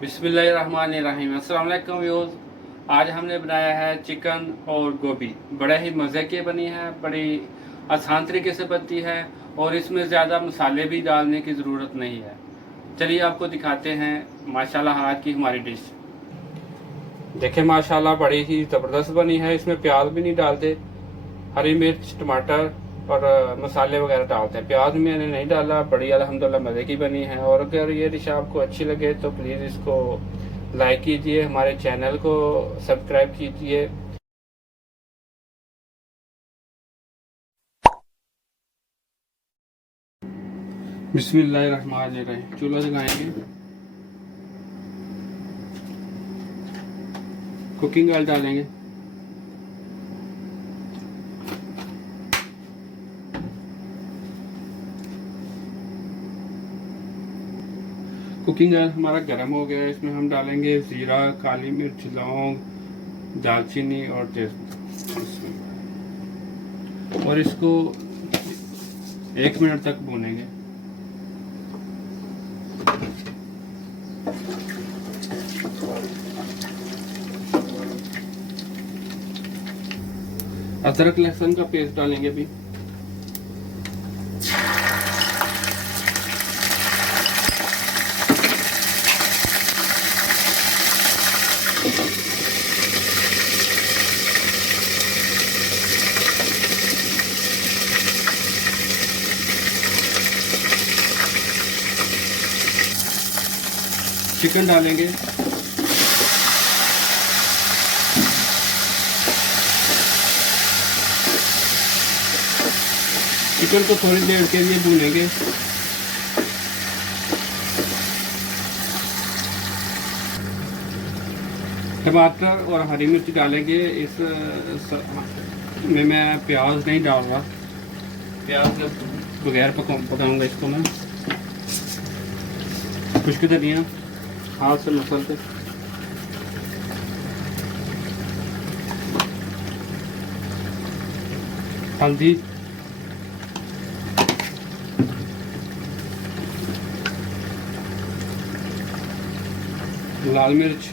बिस्मिल्लाहिर्रहमानिर्रहीम। अस्सलाम वालेकुम व्यूअर्स। आज हमने बनाया है चिकन और गोभी। बड़े ही मज़े की बनी है, बड़ी आसान तरीके से बनती है और इसमें ज़्यादा मसाले भी डालने की ज़रूरत नहीं है। चलिए आपको दिखाते हैं माशाल्लाह आज की हमारी डिश। देखें माशाल्लाह बड़ी ही ज़बरदस्त बनी है। इसमें प्याज भी नहीं डालते, हरी मिर्च, टमाटर और मसाले वगैरह डालते हैं। प्याज मैंने नहीं डाला। बड़ी अल्हम्दुलिल्लाह मज़े की बनी है। और अगर ये डिश आपको अच्छी लगे तो प्लीज़ इसको लाइक कीजिए, हमारे चैनल को सब्सक्राइब कीजिए। बिस्मिल्लाहिर्रहमानिर्रहीम। चूल्हा जलाएंगे, कुकिंग ऑयल डालेंगे, कुकिंग ऑयल हमारा गर्म हो गया है। इसमें हम डालेंगे ज़ीरा, काली मिर्च, लौंग, दालचीनी और तेज़पात और इसको 1 मिनट तक भूनेंगे। अदरक लहसुन का पेस्ट डालेंगे अभी। चिकन डालेंगे, चिकन को थोड़ी देर के लिए भूनेंगे। टमाटर और हरी मिर्च डालेंगे। इस में मैं प्याज नहीं डाल रहा, प्याज के बगैर पकाऊंगा इसको मैं। खुश्क धनिया हाथ से मसलते, हल्दी, लाल मिर्च,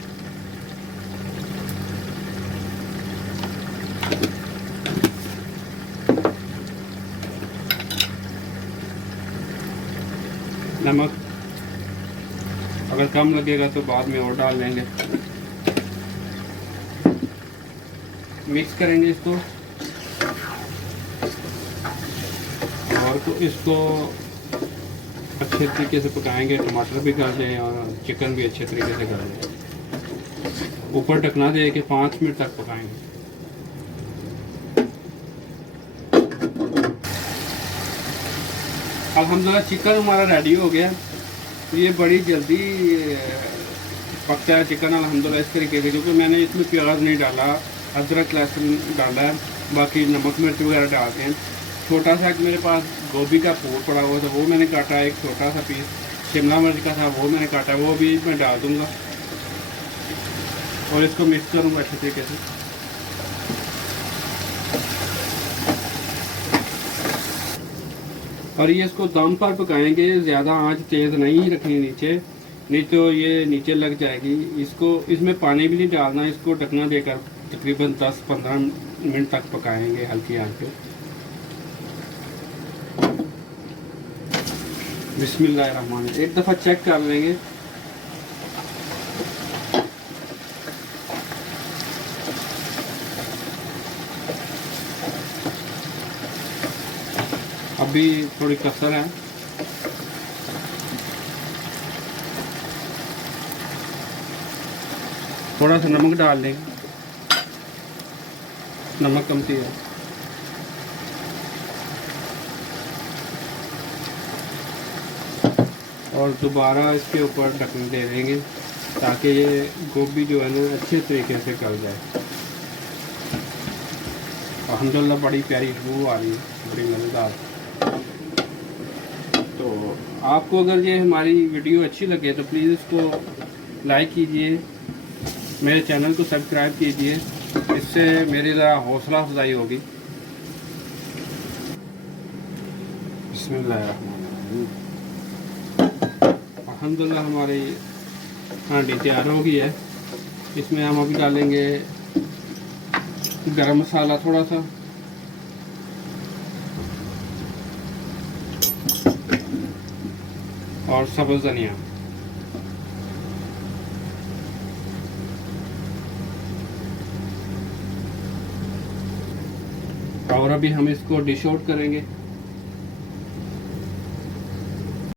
नमक। अगर कम लगेगा तो बाद में और डाल देंगे। मिक्स करेंगे इसको और तो इसको अच्छे तरीके से पकाएंगे। टमाटर भी गल जाए और चिकन भी अच्छे तरीके से गल जाए। ऊपर ढकना दे के 5 मिनट तक पकाएंगे। अल्हम्दुलिल्लाह चिकन हमारा रेडी हो गया। ये बड़ी जल्दी पकता है चिकन अल्हम्दुलिल्लाह इस तरीके से, क्योंकि मैंने इसमें प्याज नहीं डाला, अदरक लहसुन डाला है, बाकी नमक मिर्च वगैरह डालते हैं। छोटा सा एक मेरे पास गोभी का फूल पड़ा हुआ था, वो मैंने काटा। एक छोटा सा पीस शिमला मिर्च का था, वो मैंने काटा, वो भी मैं डाल दूँगा और इसको मिक्स करूँगा अच्छे तरीके से। और ये इसको दम पर पकाएंगे, ज़्यादा आंच तेज़ नहीं रखनी नीचे, नहीं तो ये नीचे लग जाएगी। इसको इसमें पानी भी नहीं डालना, इसको ढकना देकर तकरीबन 10-15 मिनट तक पकाएंगे हल्की आंच पे। बिस्मिल्लाहिर्रहमान, एक दफ़ा चेक कर लेंगे। अभी थोड़ी कसर है, थोड़ा सा नमक डाल देंगे, नमक कमती है। और दोबारा इसके ऊपर ढक्कन दे देंगे ताकि ये गोभी जो है ना अच्छे तरीके से गल जाए। अल्हम्दुलिल्लाह बड़ी प्यारी खुशबू आ रही है, बड़ी मज़ेदार। तो आपको अगर ये हमारी वीडियो अच्छी लगे तो प्लीज़ इसको लाइक कीजिए, मेरे चैनल को सब्सक्राइब कीजिए, इससे मेरी ज़रा हौसला अफजाई होगी। बिस्मिल्लाहिर्रहमानिर्रहीम। अल्हम्दुलिल्लाह हमारी हांडी तैयार हो गई है। इसमें हम अभी डालेंगे गरम मसाला थोड़ा सा, और सब्ज़ धनिया। और अभी हम इसको डिश आउट करेंगे।